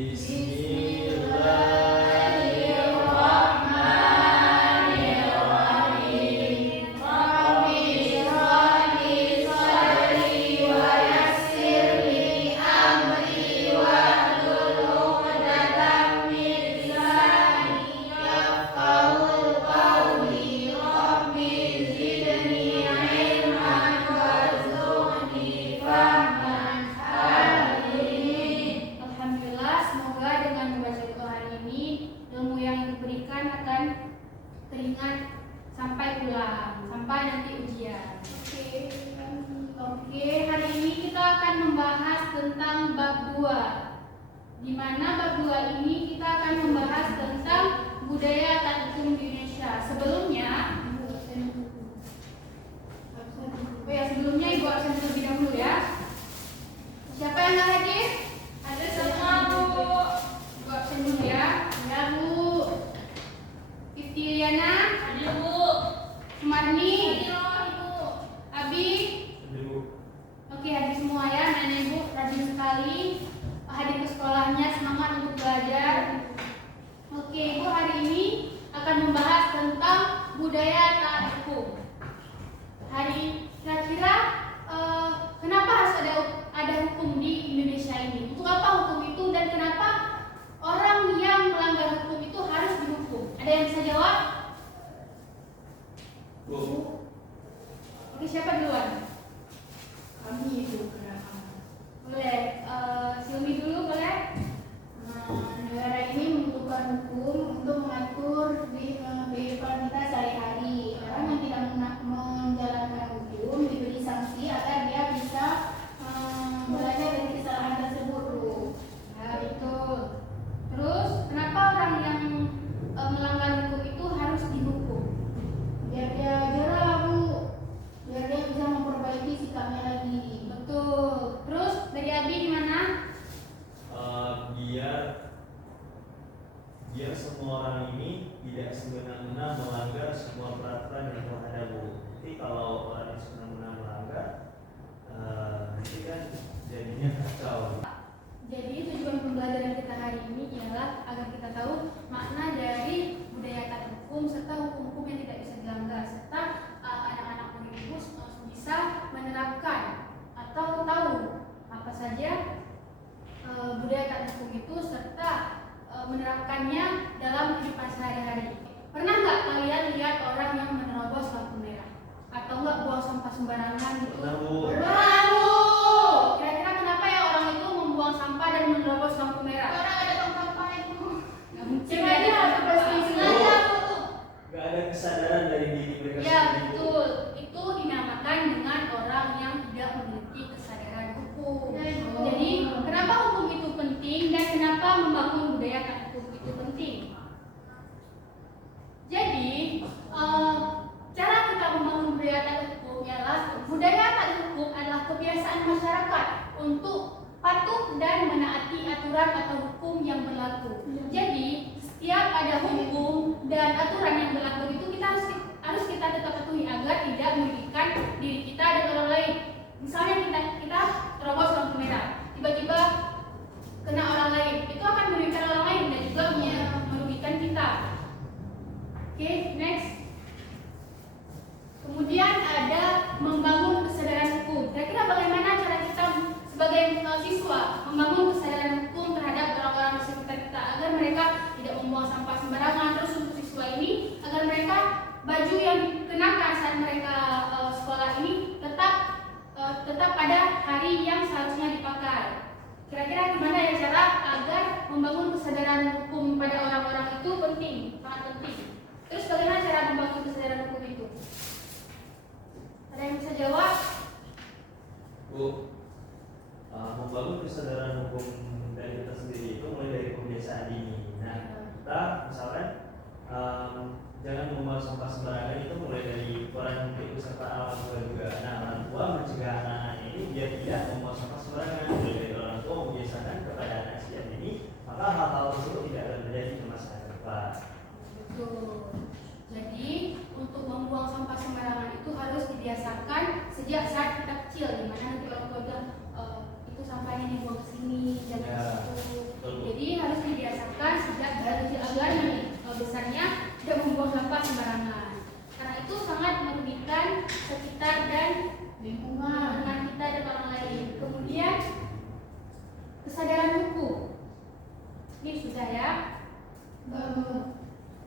Bismillahirrahmanirrahim. Rabbi shrahli sadri wa yassir li amri wahlul 'uqdatam min lisani yafqahul qawli. Rabbi zidni ilman warzuqni fahman. Amin. Alhamdulillah, semoga dengan membaca doa hari ini ilmu yang diberikan akan teringat sampai pulang, sampai nanti ujian. Oke, hari ini kita akan membahas tentang bab 2. Di mana bab 2 ini kita akan membahas tentang budaya dan hukum di Indonesia. Sebelumnya Ibu absen terlebih dahulu ya. Siapa yang nggak hadir? Ada semua Bu. Ibu absen dulu ya. Ya Bu. Iftiliana. Hadir Bu. Sumarni. Hadir Ibu. Abi. Hadir Bu. Oke, hadir semua ya. Nenek Ibu rajin sekali hadir ke sekolahnya, semangat untuk belajar. Oke, Ibu hari ini akan membahas tentang budaya taat hukum. Kira-kira kenapa harus ada hukum di Indonesia ini? Untuk apa hukum itu dan kenapa orang yang melanggar hukum itu harus dihukum? Ada yang bisa jawab? Bu. Oke, siapa duluan? Kami itu kenapa? Boleh, Silmi dulu boleh? Negara ini membutuhkan hukum untuk mengatur kehidupan kita sehari-hari. Orang yang tidak menjalankan hukum diberi sanksi agar dia bisa belajar dari kesalahan tersebut, Bu. Ya, betul. Terus, kenapa orang yang melanggar hukum itu harus dihukum? Biar dia jerah, Bu. Biar dia bisa memperbaiki sikapnya lagi. Betul. Terus, dari Abi gimana? Biar semua orang ini tidak semena-mena melanggar semua peraturan yang telah ada, Bu. Jadi kalau orang yang semena-mena melanggar, nanti kan jadinya kacau. Jadi tujuan pembelajaran kita hari ini ialah agar kita tahu makna dari budaya taat hukum serta hukum-hukum yang tidak bisa dilanggar, serta anak-anak murid bisa menerapkan atau tahu apa saja budaya taat hukum itu serta menerapkannya dalam kehidupan sehari-hari. Pernah nggak kalian lihat orang yang menerobos lampu merah atau nggak buang sampah sembarangan gitu? Pernah, Bu. Kira-kira kenapa ya orang itu membuang sampah dan menerobos lampu merah? Karena ada tong sampah itu. Sengaja atau pasti sengaja, Bu? Nggak ada kesadaran dari diri mereka Ya, sendiri. betul. Itu dinamakan dengan orang yang tidak memiliki kesadaran hukum. Jadi, kenapa hukum itu penting dan kenapa membangun budaya taat hukum itu penting? Jadi, cara kita membangun budaya taat hukum ialah budaya taat hukum adalah kebiasaan masyarakat untuk patuh dan menaati aturan atau hukum yang berlaku. Jadi, setiap ada hukum dan aturan yang berlaku itu harus kita tetap patuhi agar tidak merugikan diri kita dan orang lain. Misalnya kita terobos lampu merah, tiba-tiba kena orang lain, itu akan merugikan orang lain dan juga merugikan kita. Oke, next. Kemudian ada membangun kesadaran hukum. Kira-kira bagaimana cara kita sebagai siswa membangun kesadaran hukum terhadap orang-orang di sekitar kita agar mereka tidak membuang sampah sembarangan. Terus untuk siswa ini agar mereka baju yang dikenakan saat mereka sekolah ini tetap pada hari yang seharusnya dipakai. Kira-kira gimana ya cara agar membangun kesadaran hukum pada orang-orang itu penting, sangat penting. Terus bagaimana cara membangun kesadaran hukum itu? Ada yang bisa jawab? Bu, membangun kesadaran hukum dari kita sendiri itu mulai dari kebiasaan dini. Nah, kita misalkan jangan membuang sampah sembarangan itu mulai dari orang yang serta orang tua juga. Nah, orang tua mencegah anak-anaknya ini biar tidak membuang sampah sembarangan. Mulai dari orang tua membiasakan kepada anak sejak ini, maka hal-hal tersebut tidak akan terjadi di masa depan. Betul. Jadi untuk membuang sampah sembarangan itu harus dibiasakan sejak saat kita kecil, dimana nanti orang tua bilang itu sampahnya dibuang ke sini, jangan ke situ. Jadi Ini sudah ya.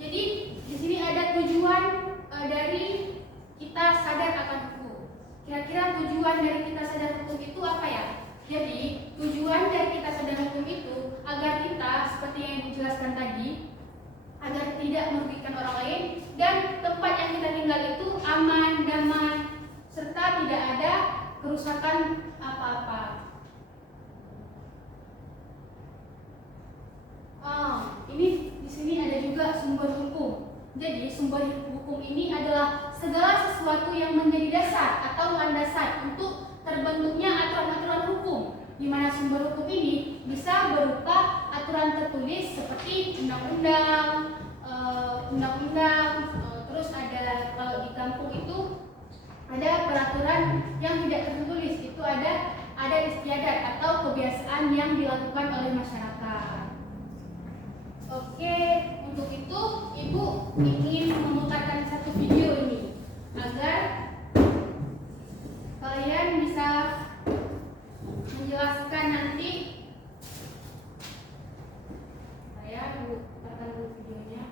Jadi di sini ada tujuan dari kita sadar akan hukum. Kira-kira tujuan dari kita sadar hukum itu apa ya? Jadi tujuan dari kita sadar hukum itu agar kita, seperti yang dijelaskan tadi, agar tidak merugikan orang lain dan tempat yang kita tinggal itu aman, damai, serta tidak ada kerusakan apa-apa. Ini di sini ada juga sumber hukum. Jadi sumber hukum ini adalah segala sesuatu yang menjadi dasar atau landasan untuk terbentuknya aturan-aturan hukum, di mana sumber hukum ini bisa berupa aturan tertulis seperti undang-undang, terus ada kalau di kampung itu ada peraturan yang tidak tertulis, itu ada istiadat atau kebiasaan yang dilakukan oleh masyarakat. Oke, untuk itu Ibu ingin memutarkan satu video ini agar kalian bisa menjelaskan nanti. Saya putarkan dulu videonya.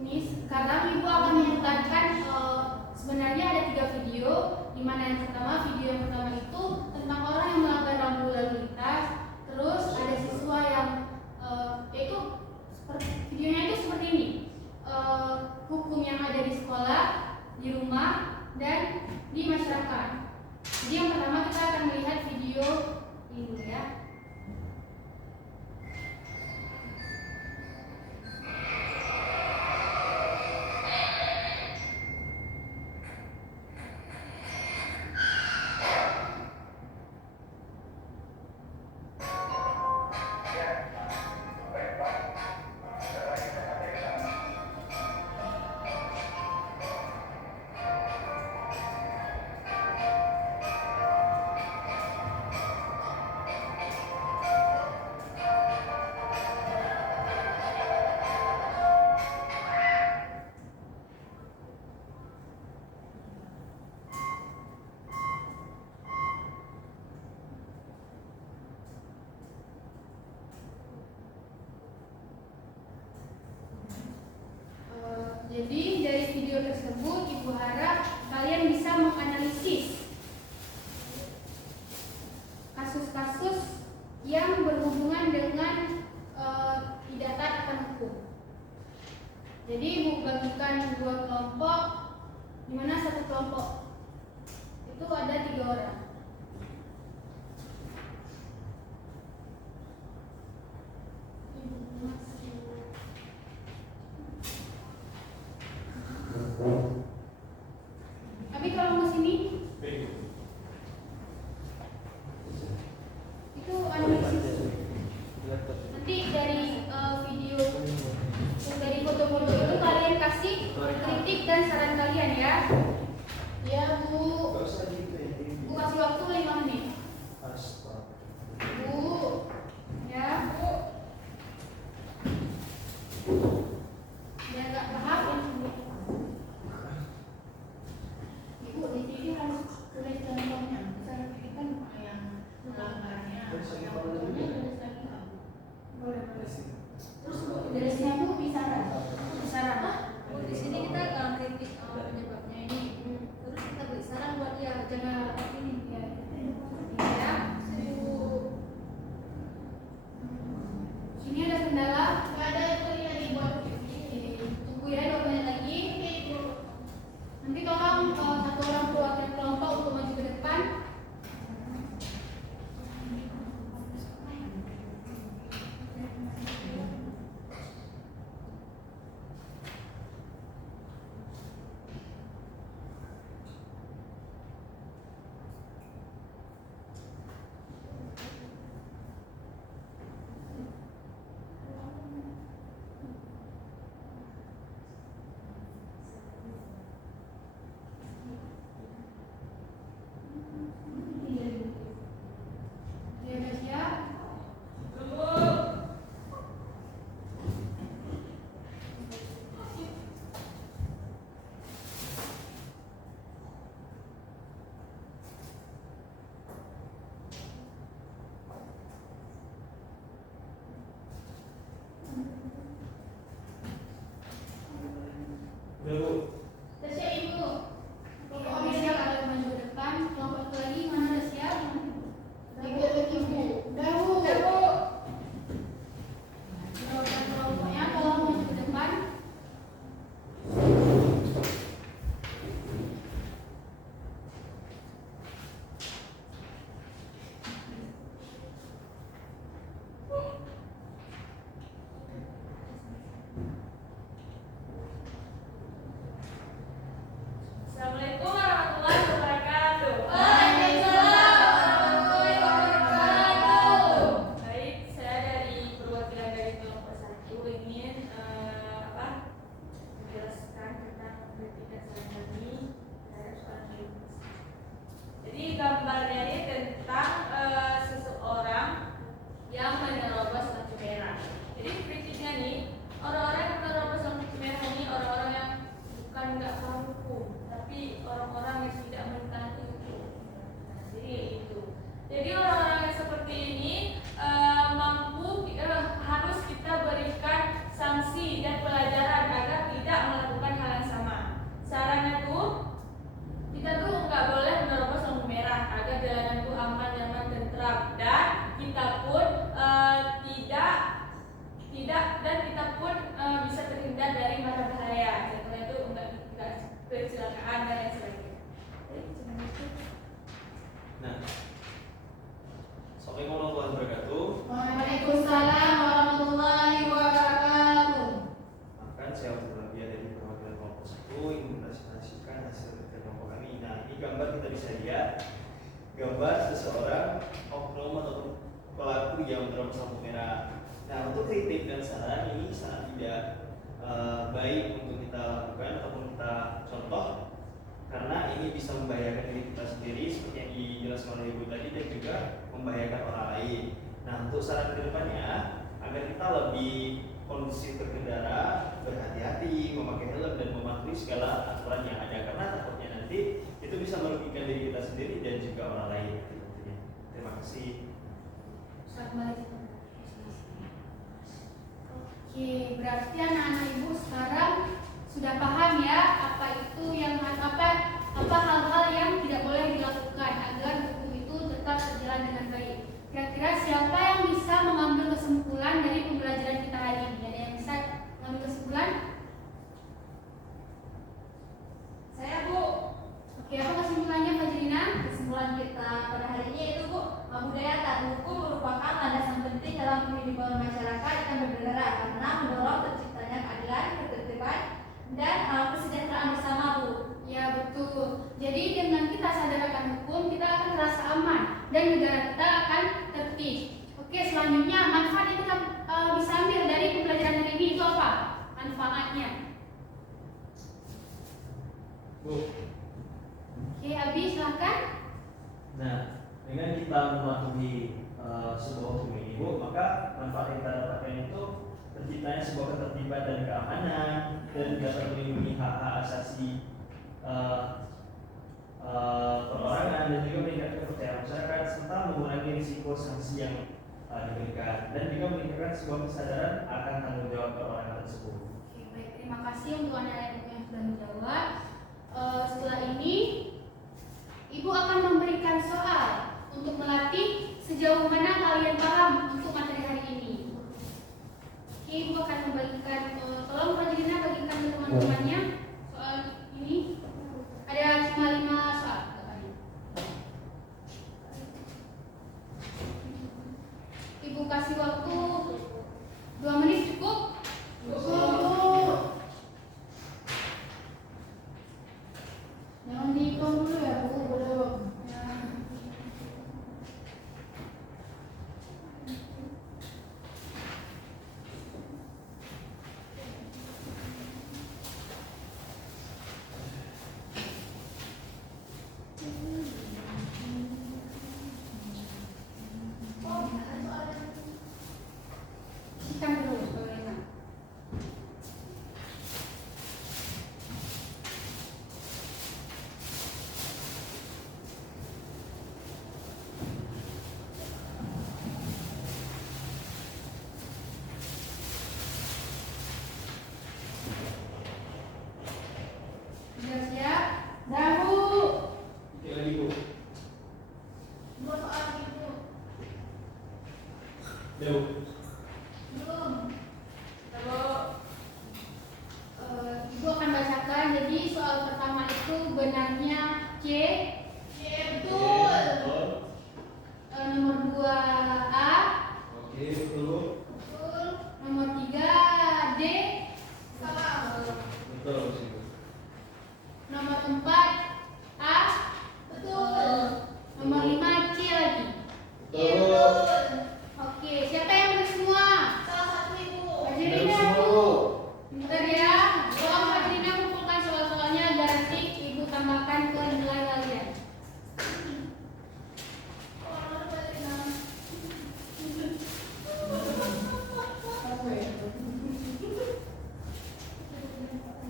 Ini sekarang Ibu akan memutarkan sebenarnya ada 3 video, di mana yang pertama itu tentang orang yang melanggar rambu lalu lintas. Terus ada siswa yang yaitu videonya itu seperti ini, hukum yang ada di sekolah, di rumah, dan di masyarakat. Jadi yang pertama kita akan melihat video ini ya. Jadi dari video tersebut Ibu harap kalian bisa menganalisis kasus-kasus yang berhubungan dengan tidak taat akan hukum. Jadi Ibu bagikan 2 kelompok, di mana satu kelompok itu ada 3 orang. Tapi kalau mau sini itu analisis. Nanti dari video, dari foto-foto itu kalian kasih kritik dan saran kalian ya. Ya Bu. Bu kasih waktu 5 menit. Bu. Ya Bu. Ya nggak paham. Ibu di sini harus tulis contohnya. Misalnya kita kan yang melanggarnya, yang fotonya tulis lagi nggak? Boleh. Terus Bu, dari sini Bu bisaran. Bu, di sini kita kritik penyebabnya ini. Terus kita beri saran buat dia jangan ini ya. menghadapi orang-orang yang tidak mentaati hukum. Nah, jadi itu. Jadi orang-orang yang seperti ini harus kita berikan sanksi dan pelajaran agar tidak melakukan hal yang sama. Sarannya tuh kita tuh nggak boleh menerobos lampu merah agar jalanan tuh aman, nyaman, tentram, dan kita pun kita pun bisa terhindar dari mara bahaya. Contohnya tuh nggak kecelakaan dan lain sebagainya. Nah, Assalamualaikum warahmatullahi wabarakatuh. Waalaikumsalam warahmatullahi wabarakatuh. Maafkan saya untuk berlebihan dari perwakilan kelompok 1 ingin mempresentasikan hasil kerja kelompok kami. Nah, ini gambar kita bisa lihat gambar seseorang oknum ataupun pelaku yang menerobos lampu merah. Nah, untuk kritik dan saran ini sangat tidak baik untuk kita lakukan ataupun kita contoh, karena ini bisa membahayakan diri kita sendiri seperti yang dijelaskan oleh Ibu tadi dan juga membahayakan orang lain. Nah, untuk saran kedepannya agar kita lebih kondusif berkendara, berhati-hati, memakai helm dan mematuhi segala aturan yang ada, karena takutnya nanti itu bisa merugikan diri kita sendiri dan juga orang lain. Terima kasih. Oke, berarti anak-anak ibu sekarang sudah paham ya apa hal-hal yang tidak boleh dilakukan agar hukum itu tetap berjalan dengan baik. Kira-kira siapa yang bisa mengambil kesimpulan dari pembelajaran kita hari ini? Ada yang bisa mengambil kesimpulan? Saya, Bu. Oke, apa kesimpulannya Mbak Jelina? Kesimpulan kita pada hari ini yaitu, Bu, budaya taat hukum merupakan landasan penting dalam kehidupan masyarakat yang bernegara karena mendorong terciptanya keadilan, ketertiban, dan kesejahteraan bersama, Bu. Ya, betul. Jadi dengan kita sadar akan hukum, kita akan merasa aman dan negara kita akan tertib. Oke, selanjutnya manfaat yang kita bisa ambil dari pembelajaran hari ini itu apa? Manfaatnya. Bu. Oke, Abi silahkan. Nah, dengan kita mematuhi sebuah hukum ini, Bu, maka manfaat yang kita dapatkan itu terciptanya sebuah ketertiban dan keamanan dan dapat melindungi hak-hak asasi perorangan dan juga meningkatkan kepercayaan masyarakat serta mengurangi risiko sanksi yang diberikan dan juga meningkatkan sebuah kesadaran akan tanggung jawab perorangan tersebut. Oke, baik. Terima kasih untuk anak-anak yang sudah menjawab. Setelah ini Ibu akan memberikan soal untuk melatih sejauh mana kalian paham untuk materi hari ini. Oke, Ibu akan membagikan, tolong Mbak Jelina bagikan ke teman-temannya soal ini. Ada cuma 5 soal. Ibu kasih waktu 2 menit cukup? Cukup. Jangan dihitung dulu ya, Bu. Belum. Ya. Sikan dulu soalnya. Sudah siap? Dah, Bu. Oke lagi, Bu. Dua soal gitu. Ya, Bu. Belum. Kalau Ibu akan bacakan. Jadi soal pertama itu benarnya C. Betul. Nomor 2 A. Oke, betul. Betul. Nomor 3 D. Salah. Betul, Bu. Nomor 4 A. Betul. Nomor 5 C lagi. Betul. Oke, siapa yang benar semua? Salah satu, Ibu. Angelina, Benar semua, Bu. Bu. Bentar ya. Tolong Angelina kumpulkan soal-soalnya agar nanti Ibu tambahkan ke nilai kalian.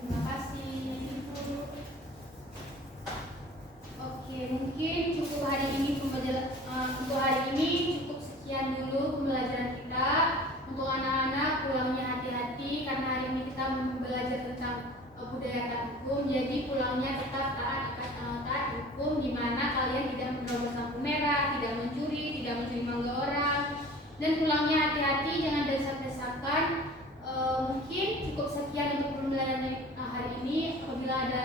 Terima kasih. Jadi pulangnya tetap taat hukum, di mana kalian tidak menerobos lampu merah, tidak mencuri mangga orang, dan pulangnya hati-hati, jangan desak-desakan. Mungkin cukup sekian untuk pembelajaran hari ini. Apabila ada